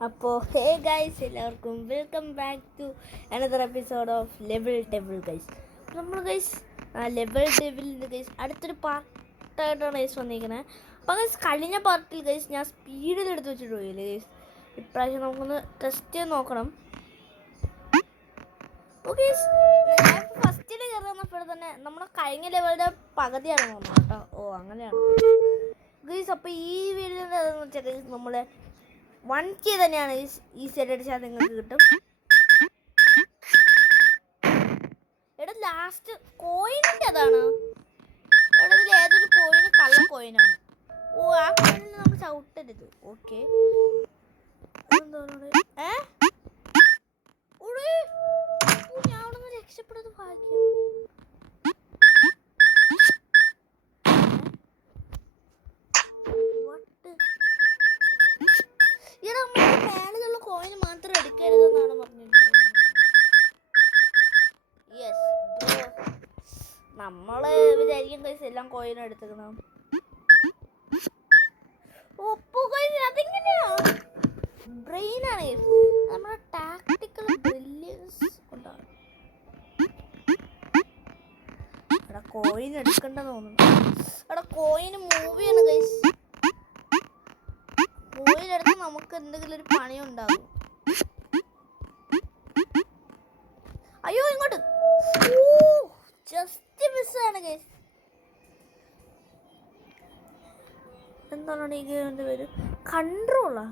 അപ്പോൾ hey guys, എല്ലാവർക്കും welcome back to another episode of Level Devil guys. നമ്മൾ guys Level ഡെവിലിൻ്റെ guys അടുത്തൊരു പാർട്ടായിട്ടാണ് ഗൈസ് വന്നിരിക്കുന്നത്. അപ്പോൾ ഗൈസ് കഴിഞ്ഞ പാർട്ടിൽ ഗൈസ് ഞാൻ സ്പീഡിൽ എടുത്ത് വെച്ചിട്ട് പോയില്ലേ ഗൈസ്. ഇപ്രാവശ്യം നമുക്കൊന്ന് ടെസ്റ്റ് ചെയ്ത് നോക്കണം. ഓക്കെ, ഞാൻ ഫസ്റ്റിൽ കയറി വന്നപ്പോൾ തന്നെ നമ്മൾ കഴിഞ്ഞ ലെവലിൻ്റെ പകുതിയാണ് തോന്നുന്നത് കേട്ടോ. ഓ അങ്ങനെയാണ് ഗൈസ്. അപ്പോൾ ഈ വീഡിയോയുടെ അതെന്ന് വെച്ചാൽ ഗൈസ് നമ്മൾ 1K തന്നെയാണ് ഈ സൈഡ് അടിച്ചാൽ നിങ്ങൾക്ക് കിട്ടും. എടാ ലാസ്റ്റ് കോയിനിൻ്റെ അതാണ്. എടാ ഇതിൽ ഏതൊരു കോയിന് കള്ള കോയിനാണ്. ഓ ആ കോയിനിൽ നമ്മൾ ചവിട്ടരുത്. ഓക്കെ ഞാൻ അവിടെ നിന്ന് രക്ഷപ്പെടുന്നത് ഭാഗ്യം. മേലുള്ള കോയിന് മാത്രം എടുക്കരുതെന്നാണ് പറഞ്ഞിട്ടുള്ളത്. യെസ്, നമ്മള് വിചാരിക്കും കൈസ് എല്ലാം കോയിനും എടുത്തേക്കണം. അതെങ്ങനെയാ ബ്രെയിനാണ് നമ്മുടെ ടാക്ടിക്കൽ ബ്രില്യൻസ് കൊണ്ടാണ്. എടാ കോയിൻ എടുക്കണ്ടെന്ന് തോന്നുന്നു. എടാ കോയിന് മൂവിയാണ് കൈസ്. കോയിലെടുത്ത് നമുക്ക് എന്തെങ്കിലും ഒരു പണി ഉണ്ടാകും. അയ്യോ ഇങ്ങോട്ട് ജസ്റ്റ് മിസ്സാണ് ഗൈസ്. എന്താണ് ഈ ഗെയിമിന്റെ പേര്? കൺട്രോളാ.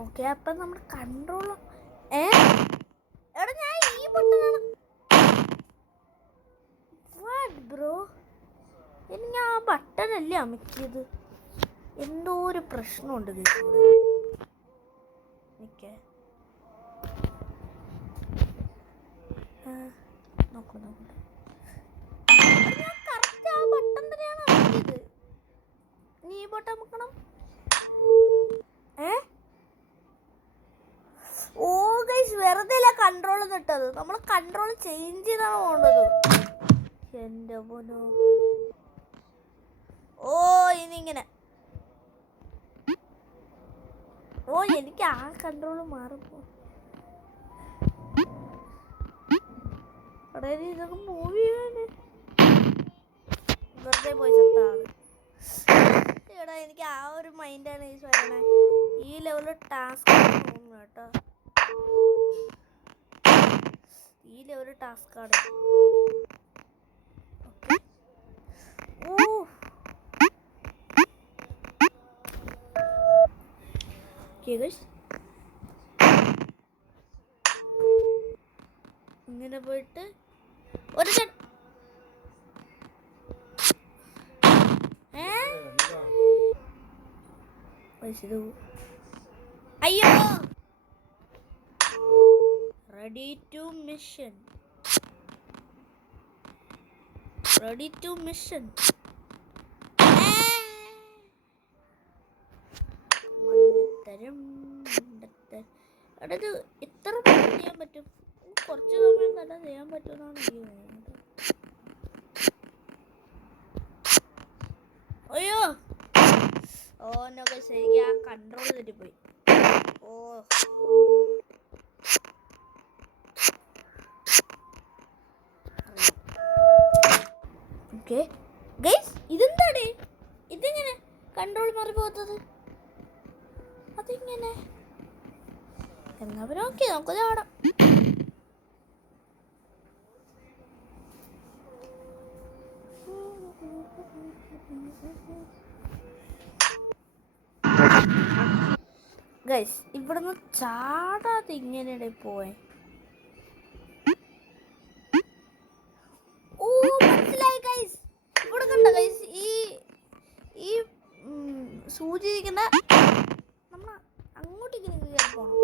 ഓക്കെ അപ്പൊ നമ്മുടെ കൺട്രോൾ. എടാ ഞാൻ ഈ ബട്ടണാണ്. വാട്ട് ബ്രോ, എനിക്ക് ആ ബട്ടണല്ലേ അമക്കിയത്. എന്തോ ഒരു പ്രശ്നമുണ്ട് എനിക്ക്. നോക്കട്ടെ ഞാൻ കറക്റ്റ് ആ ബട്ടൺ തന്നെയാണ് അമക്കിയത്. നീ ഈ ബട്ടൺ അമക്കണം. ഓ ഗൈസ്, വെറുതെ അല്ല കൺട്രോൾ നിട്ടത്. നമ്മൾ കൺട്രോൾ ചേഞ്ച് ചെയ്താണ് പോകേണ്ടത്. എൻ്റെ പോനോ. ഓ ഇനിങ്ങനെ. ഓ എനിക്ക് ആ കൺട്രോള് മാറുമ്പോ ഇതൊക്കെ മൂവി വെറുതെ പോയി ചത്താണ്. എടാ എനിക്ക് ആ ഒരു മൈൻഡാണ് ഈ പറയണേ. ഈ ലെവലിൽ ടാസ്ക് തോന്നുന്നു കേട്ടോ. ഈ ലെവലിൽ ടാസ്കാണ്. ഇങ്ങനെ പോയിട്ട് ഒരു അയ്യോ റെഡി ടു മിഷൻ. അതായത് എത്ര ചെയ്യാൻ പറ്റും? കുറച്ച് സമയം തന്നെ ചെയ്യാൻ പറ്റുമെന്നാണ് എനിക്ക് തോന്നുന്നത്. അയ്യോ ഓ നോ ഗയ്സ്, എനിക്ക് ആ കൺട്രോൾ തെറ്റിപ്പോയി. ഓക്കെ ഗയ്സ്, ഇതെന്താണ്? ഇതെങ്ങനെ കൺട്രോൾ മാറി പോകത്തത്? അതിങ്ങനെ എന്നാ പിന്നെ ഓക്കെ, നമുക്ക് ചാടാം. ഗൈസ് ഇവിടുന്ന് ചാടാതെ ഇങ്ങനെ പോയെ. ഓ മനസ്സിലായി ഗൈസ്. ഇവിടെ കണ്ട ഗൈസ്, ഈ സൂചി ഇരിക്കുന്ന നമ്മ അങ്ങോട്ടേക്ക് കയറി പോണം.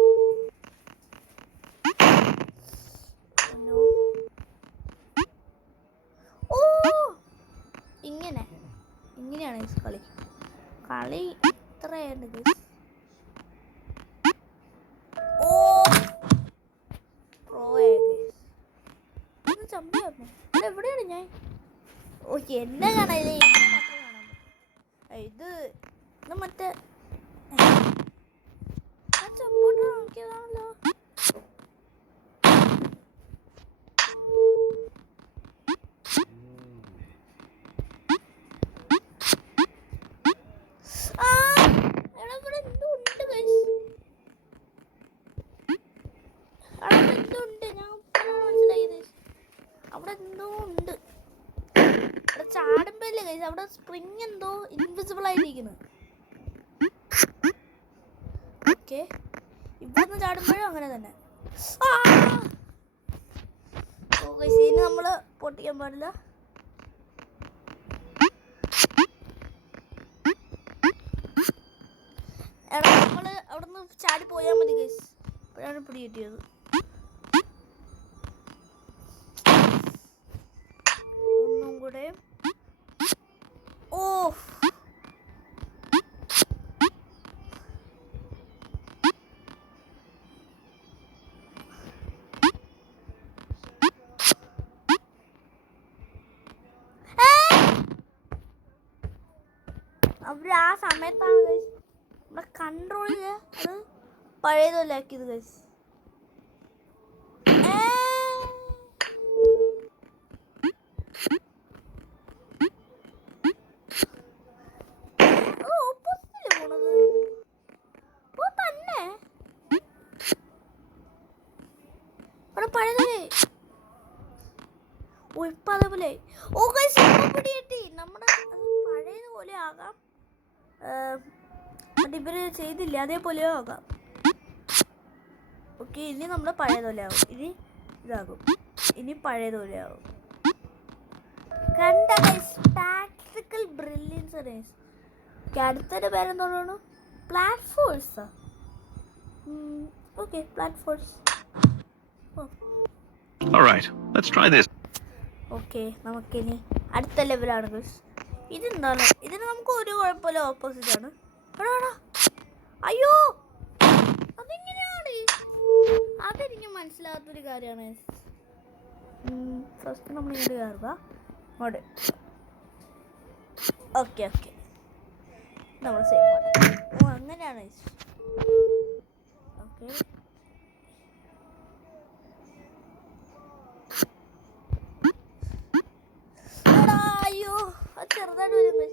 ഓ ഇങ്ങനെയാണ് കളി ഇത്രയുണ്ട് ഗൈസ്. ഓ ചമ്പിയായിരുന്നു. എവിടെയാണ് ഞാൻ? ഓ എന്നെ കാണാൻ ഇത് മറ്റേ സപ്പോർട്ട് നോക്കിയതാണല്ലോ. അവിടെ എന്തോ ഉണ്ട്. അവിടെ ചാടുമ്പോഴല്ലേ ഗൈസ് അവിടെ സ്പ്രിങ് എന്തോ ഇൻവിസിബിൾ ആയിരിക്കുന്നു. ഓക്കെ, ഇവിടുന്ന് ചാടുമ്പോഴും അങ്ങനെ തന്നെ. ഓ ഗൈസ്, ഇനി നമ്മള് പൊട്ടിക്കാൻ പാടില്ല. എടാ നമ്മള് അവിടുന്ന് ചാടി പോയാൽ മതി ഗൈസ്. ഇപ്പോഴാണ് പിടി കിട്ടിയത്. ഒന്നും കൂടെ. ഓ അവര് ആ സമയത്താണ് ഗൈസ് നമ്മളെ കൺട്രോൾ ചെയ്യാൻ അത് പഴയതുപോലെ ആക്കിയത് ഗൈസ്. ഇപ്പൊ അതേപോലെ നമ്മുടെ പഴയതുപോലെ ആകാം. ഇവര് ചെയ്തില്ല അതേപോലെയോ ആകാം. ഓക്കെ, ഇനി നമ്മൾ പഴയതുപോലെ ആകും. ഇനി ഇതാകും. ഇനി പഴയതുപോലെ ആകും. കണ്ട ടാക്ടിക്കൽ ബ്രില്യൻസ്. അടുത്തൊരു പേരെന്തോന്നാണ്? പ്ലാറ്റ്ഫോഴ്സ്. ഓക്കെ, പ്ലാറ്റ്ഫോഴ്സ്. ഓക്കെ, നമുക്കിനി അടുത്ത ലെവലാണ് ഗൈസ്. ഇതെന്താണ്? ഇതിന് നമുക്ക് ഒരു കുഴപ്പമില്ല, ഓപ്പോസിറ്റ് ആണ്. അയ്യോ, അതെങ്ങനെയാണ്? അതെനിക്ക് മനസ്സിലാകാത്തൊരു കാര്യമാണ്. ഫസ്റ്റ് നമ്മൾ ഇങ്ങോട്ട് കയറുക. അങ്ങോട്ട്. ഓക്കെ ഓക്കെ, നമ്മൾ സേഫ് ആണ്. ഓ അങ്ങനെയാണ്. ഓക്കെ, അയ്യോ അത് ചെറുതായിട്ട് വരും.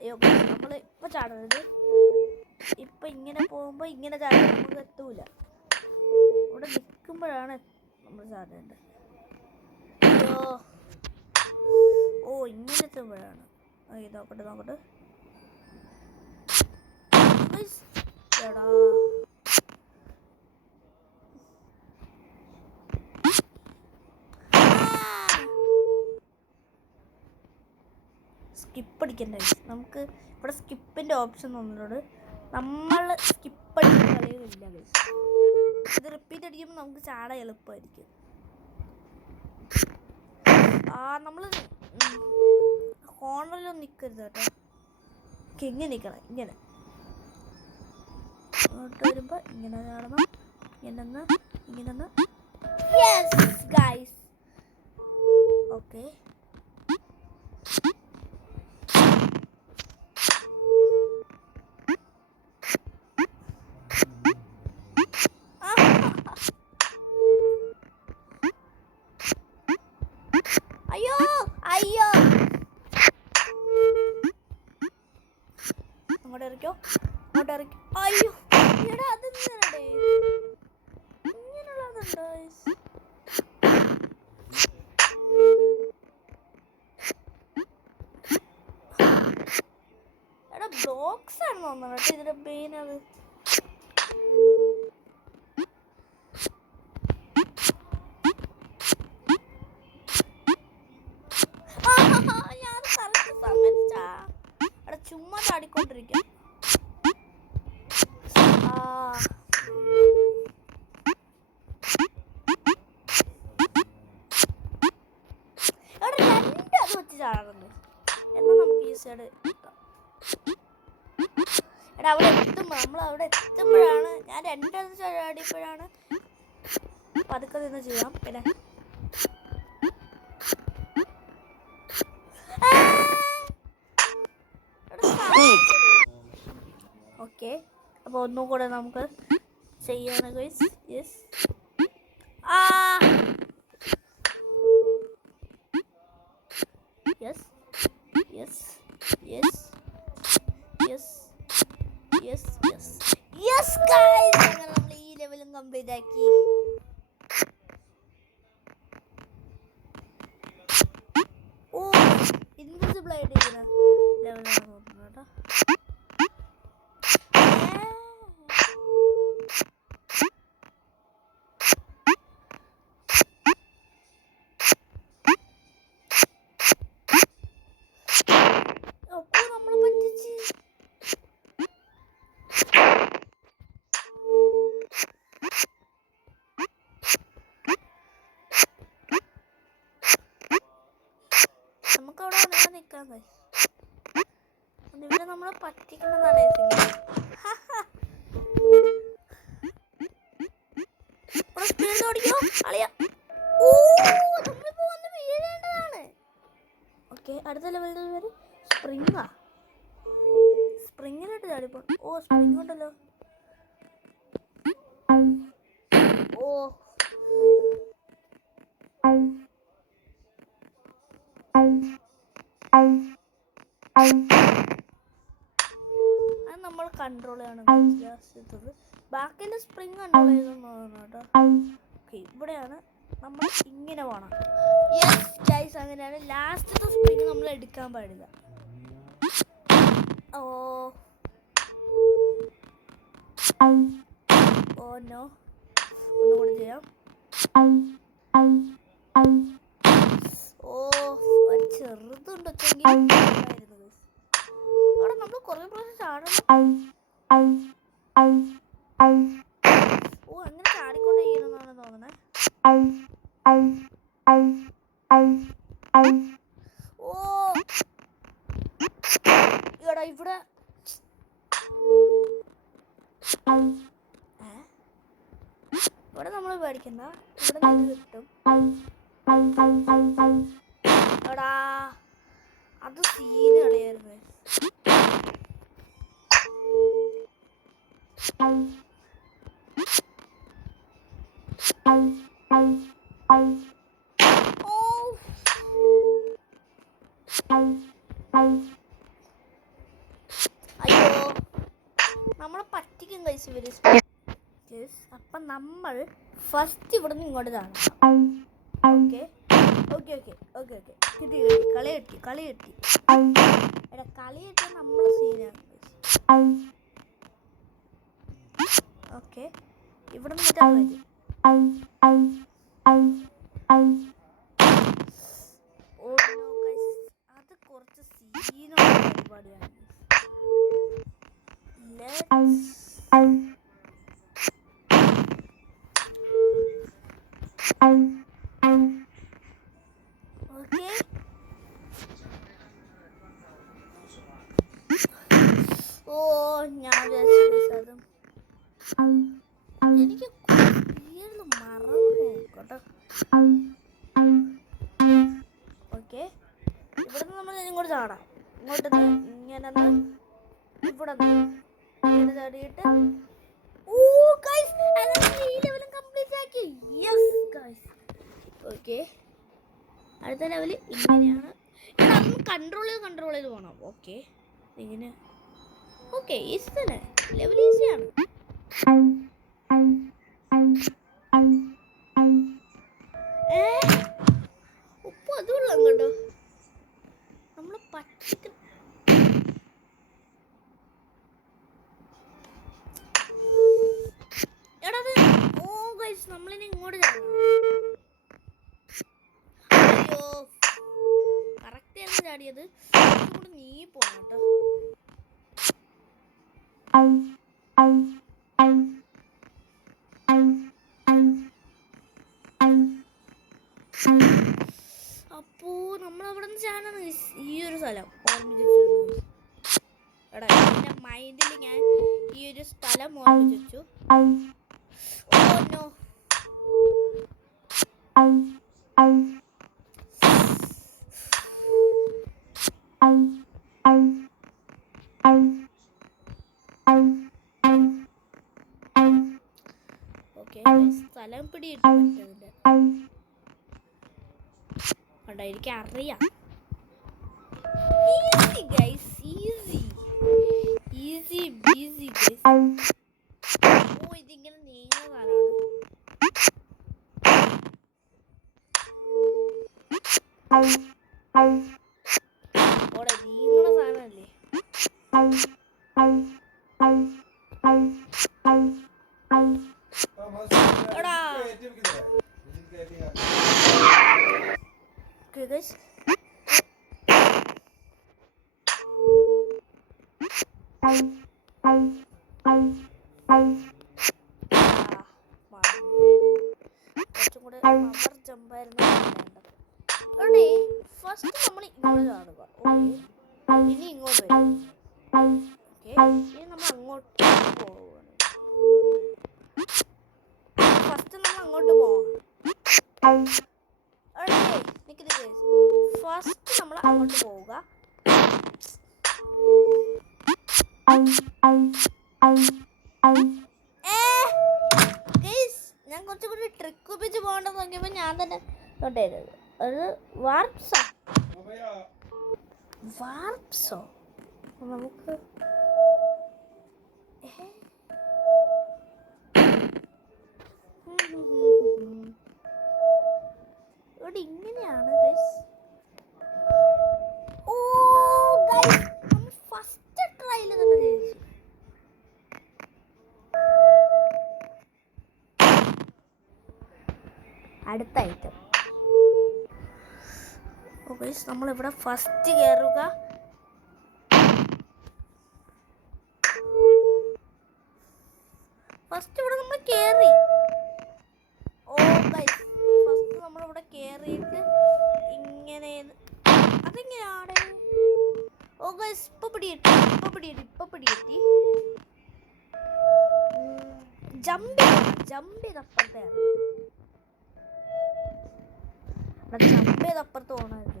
അയ്യോ, നമ്മൾ ഇപ്പൊ ചാടുന്നത് ഇപ്പൊ ഇങ്ങനെ പോകുമ്പോ ഇങ്ങനെ ചാടാൻ നമുക്ക് എത്തൂല. ഇവിടെ നിൽക്കുമ്പോഴാണ് നമ്മൾ ചാടേണ്ടത്. അയ്യോ, ഓ ഇങ്ങനെ എത്തുമ്പോഴാണ്. നോക്കട്ടെ നോക്കട്ടെ. എടാ സ്കിപ്പ് അടിക്കണ്ട. നമുക്ക് ഇവിടെ സ്കിപ്പിൻ്റെ ഓപ്ഷൻ തന്നിട്ടുണ്ട്. നമ്മൾ സ്കിപ്പ് അടിക്കുന്ന കളികളില്ല ഗൈസ്. ഇത് റിപ്പീറ്റ് അടിക്കുമ്പോൾ നമുക്ക് ചാടാൻ എളുപ്പമായിരിക്കും. നമ്മൾ കോർണറിലൊന്നും നിൽക്കരുത് കേട്ടോ. ഇങ്ങനെ നിൽക്കണം. ഇങ്ങനെ അങ്ങോട്ട് വരുമ്പോൾ ഇങ്ങനെ ചാടണം. ഇങ്ങനെ യെസ് ഗൈസ്. ഓക്കെ, അയ്യോ അയ്യോ, അങ്ങോട്ട് ഇറക്കോ, അങ്ങോട്ട് ഇറക്കോ. അയ്യോ എടാ, അതെന്താണേ ഇങ്ങനെയുള്ളതുണ്ടോ? എടാ ബ്ലോക്സ് ആണ് തോന്നുന്നു കേട്ടോ ഇതിന്റെ മെയിൻ. അത് ഞാൻ കറക്റ്റ് സമയത്ത് എടാ ചുമ്മാ ചാടിക്കൊണ്ടിരിക്കാം. എടാ രണ്ട് അത് വെച്ച് ചാടുന്നുണ്ട്. എന്നാൽ നമുക്ക് ഈസിയായിട്ട് കിട്ടാം. എടാ അവിടെ എത്തുമ്പോൾ നമ്മളവിടെ എത്തുമ്പോഴാണ് ഞാൻ രണ്ടത് ചാടിയപ്പോഴാണ് പതുക്കെ നിന്ന് ചെയ്യാം. പിന്നെ ഓക്കെ, അപ്പോൾ ഒന്നും കൂടെ നമുക്ക് ചെയ്യാണ് ഗൈസ്. യെസ്, ആ yes yes yes yes yes yes yes guys, അങ്ങനെ നമ്മൾ ഈ ലെവലും കംപ്ലീറ്റ് ആക്കി. ഓ, ഇൻവിസിബിൾ ആയിട്ടിരിക്കുന്ന ലെവലാണ് നോക്കുന്നത് കേട്ടോ. അപ്പോൾ നമ്മൾ പറ്റിച്ച്. നമുക്കവിടെ അങ്ങനെ നിൽക്കാൻ കഴിയും. ഇവിടെ നമ്മളെ പറ്റിക്കുന്നതാണ്. സ്പീഡ് ഓടിക്കോ അളിയ. ഓ, നമ്മളിപ്പോ വന്ന് വീഴേണ്ടതാണ്. ഓക്കെ, അടുത്ത ലെവലിൽ വരെ സ്പ്രിങ്ങാ. സ്പ്രിങ്ങിലോട്ട് ചാടിപ്പോ. ഓ, സ്പ്രിങ് ഉണ്ടല്ലോ. ഓ, അത് നമ്മൾ കൺട്രോൾ ചെയ്യണം. ബാക്കിൻ്റെ സ്പ്രിങ് കൺട്രോൾ ചെയ്തെന്ന് തോന്നുന്നു കേട്ടോ. ഓക്കെ, ഇവിടെയാണ് നമ്മൾ ഇങ്ങനെ പോകണം. യെസ് ഗൈസ്, അങ്ങനെയാണ്. ലാസ്റ്റത്തെ സ്പ്രിങ് നമ്മൾ എടുക്കാൻ പാടില്ല. ഓ ഓ നോ, ഒന്നുകൂടെ ചെയ്യാം. ഓ, ചെറുതുണ്ട് അവിടെ നമ്മൾ കുറേ പ്രാവശ്യം ചാടണം. ഓ, അങ്ങനെ ചാടിക്കൊണ്ടിരിക്കണമെന്നാണ് തോന്നണേ. ഓ എടാ, ഇവിടെ ഇവിടെ നമ്മൾ പേടിക്കണ്ട, ഇവിടെ നിന്ന് കിട്ടും. എടാ, അത് സീന് കളിയായിരുന്നു. അയ്യോ, നമ്മളെ പറ്റിക്കും കഴിച്ചു വരും. അപ്പം നമ്മൾ ഫസ്റ്റ് ഇവിടെ നിന്ന് ഇങ്ങോട്ട് കാണാം. Okay okay okay okay okay, കിട്ടി കിട്ടി, കളി കിട്ടി. എടാ, കളി കിട്ടിയ നമ്മൾ സീനാണ്. ഓക്കെ, ഇവിടെ നിന്ന് വരും. ഓ നോ ഗൈസ്, അത് കുറച്ച് സീനുള്ള പരിപാടിയാണ്. ഓക്കെ, ഓ ഞാൻ വിചാരിച്ചതും എനിക്ക് മറന്നു കേട്ടോ. ഓക്കെ, ഇവിടെ നിന്ന് നമ്മൾ ഇങ്ങോട്ട് ചാടാം. ഇങ്ങോട്ട് ഇങ്ങനെ ഇവിടെ ചാടിയിട്ട് ഓ ഗൈസ്, ഈ ലെവലും കംപ്ലീറ്റ് ആക്കി. Yes guys. ഓക്കെ, അടുത്ത ലെവല് ഇങ്ങനെയാണ്. നമ്മൾ കൺട്രോൾ ചെയ്ത് പോകണം. ഓക്കെ, ഇങ്ങനെ. ഓക്കെ, ഈസി തന്നെ, ലെവൽ ഈസിയാണ്. ഉപ്പ് അതുള്ള കേട്ടോ, നമ്മൾ പറ്റിക്ക്. എടാ, ഓ ഗൈസ്, നമ്മളിനി ഇങ്ങോട്ട് ചാടണം. അയ്യോ, കറക്റ്റ് ആയിരുന്നു ചാടിയത്. കൂടെ നീ പോണം കേട്ടോ. അപ്പോ നമ്മൾ അവിടെ നിന്ന് ചാടാണ് ഈ ഒരു സ്ഥലം ഓർമ്മിച്ചു. എടാ, എൻ്റെ മൈൻഡിൽ ഞാൻ ഈ ഒരു സ്ഥലം ഓർമ്മിച്ചു. ഓ നോ, ഓടി പറ്റതില്ല. എനിക്കറിയാം. Easy guys, easy easy busy guys. ഓ ഇതിങ്ങനെ നീങ്ങുന്നതാണ്. ഓടെ നീങ്ങണ സാധനല്ലേ. എടാ ഗൈസ് കുറച്ചും കൂടെ പവർ ജമ്പായിരുന്നു. ഫസ്റ്റ് നമ്മൾ ഇങ്ങോട്ട് കാണുക. ഇനി ഇങ്ങോട്ട് വരും. ഇനി നമ്മൾ അങ്ങോട്ട് പോവുകയാണ്. ഫസ്റ്റ് നമ്മൾ അങ്ങോട്ട് പോകണം. ഫസ്റ്റ് നമ്മൾ അങ്ങോട്ട് പോവുക. ഞാൻ കുറച്ചും കൂടി ട്രിക്ക് ഉപയോഗിച്ച് പോകണ്ടെന്ന് നോക്കിയപ്പോൾ ഞാൻ തന്നെ തൊട്ടായിരുന്നത്. അത് വാർപ്സോ നമുക്ക് ഇവിടെ ഇങ്ങനെയാണ് ഗൈസ്. ഓ ഗൈസ് നമ്മൾ ഫസ്റ്റ് ട്രൈയിൽ തന്നെ ജയിച്ചു. അടുത്ത ഐറ്റം. ഓ ഗൈസ് നമ്മളിവിടെ ഫസ്റ്റ് കയറുക. ഫസ്റ്റ് ഇവിടെ നമ്മൾ കയറി. ഓ ഗൈസ് ഫസ്റ്റ് നമ്മളിവിടെ കയറിയിട്ട് ഇങ്ങനെ അതെങ്ങനെയാണ്. ഓ ഗൈസ് ഇപ്പൊ പിടികിട്ടി. ജമ്പ് ചെയ്തപ്പുറത്തെ പോണത്.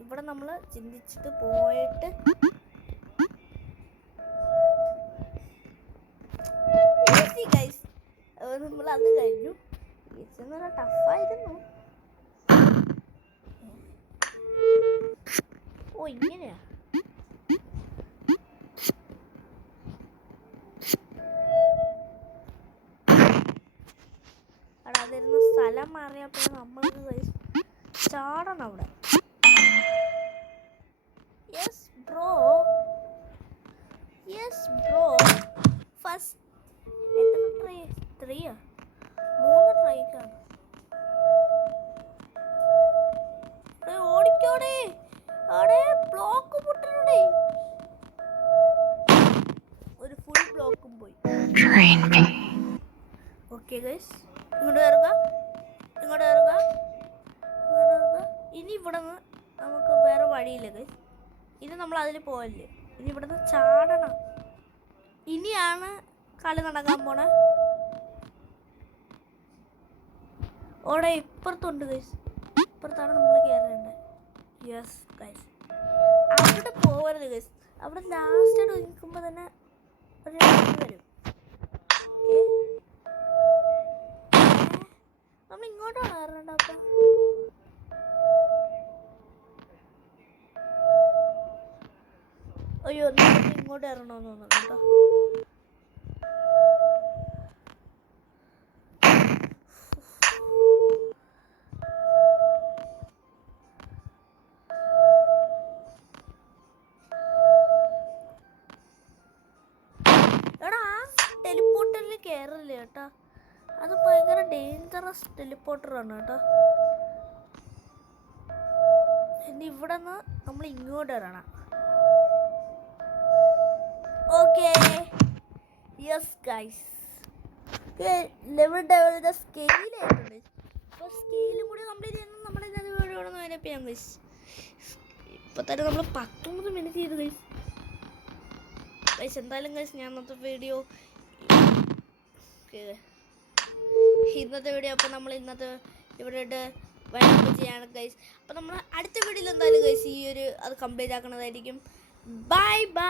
ഇവിടെ നമ്മള് ചിന്തിച്ചിട്ട് പോയിട്ട് നമ്മൾ അത് കഴിഞ്ഞു. ടഫായിരുന്നു. ഓ ഇങ്ങനെയാ. അവിടെ അതിരുന്ന സ്ഥലം മാറിയപ്പോൾ നമ്മൾക്ക് ചാടണം അവിടെ. യെസ് ബ്രോ ഫസ്റ്റ് എത്ര ട്രൈ? 3 ട്രൈക്കാണ്. ഓടിക്കോടെ. അവിടെ ബ്ലോക്ക് പൊട്ടണേ. ഒരു ഫുൾ ബ്ലോക്കും പോയി. ഓക്കെ ഗൈസ് ഇങ്ങോട്ട് കയറുക. ഇനി ഇവിടെ നിന്ന് നമുക്ക് വേറെ വഴിയില്ല ഗൈസ്. ഇനി നമ്മൾ അതിൽ പോവല്ലേ. ഇനി ഇവിടെ നിന്ന് ചാടണം. ഇനിയാണ് കളി നടക്കാൻ പോണേ. ഓടെ ഇപ്പുറത്തുണ്ട് ഗൈസ്. ഇപ്പുറത്താണ് നമ്മൾ കയറേണ്ടത്. യെസ് ഗൈസ് അവിടെ പോവരുത് ഗൈസ്. അവിടെ ലാസ്റ്റ് നിൽക്കുമ്പോൾ തന്നെ ഒരു വരും. നമ്മൾ ഇങ്ങോട്ടാണ് കയറേണ്ടത്. അപ്പം അയ്യോ ഇങ്ങോട്ട് കയറണമെന്ന് തോന്നുന്നു കേട്ടോ. ടെലിപ്പോർട്ടറിൽ കയറില്ല കേട്ടോ. അത് ഭയങ്കര ഡേഞ്ചറസ് ടെലിപ്പോർട്ടറാണ് കേട്ടോ. ഇനി ഇവിടെ നിന്ന് നമ്മൾ ഇങ്ങോട്ട് ഇറങ്ങണം. ഓക്കെ യെസ് ഗൈസ് ലെവൽ ഡെവലിൻ്റെ സ്കെയിലായിട്ടുണ്ട്. അപ്പോൾ സ്കെയിലും കൂടി കംപ്ലീറ്റ് ചെയ്യുന്നത് നമ്മുടെ വീഡിയോന്ന് വരപ്പിയാം ഗൈസ്. ഇപ്പം തന്നെ നമ്മൾ 19 മിനിറ്റ് ചെയ്തു ഗൈസ്. എന്തായാലും ഗൈസ് ഞാൻ ഇന്നത്തെ വീഡിയോ അപ്പോൾ നമ്മൾ ഇന്നത്തെ ഇവിടെ വൈൻഡപ്പ് ചെയ്യാണ് ഗൈസ്. അപ്പോൾ നമ്മൾ അടുത്ത വീഡിയോയിൽ എന്തായാലും ഗൈസ് അത് കംപ്ലീറ്റ് ആക്കുന്നതായിരിക്കും. Bye bye.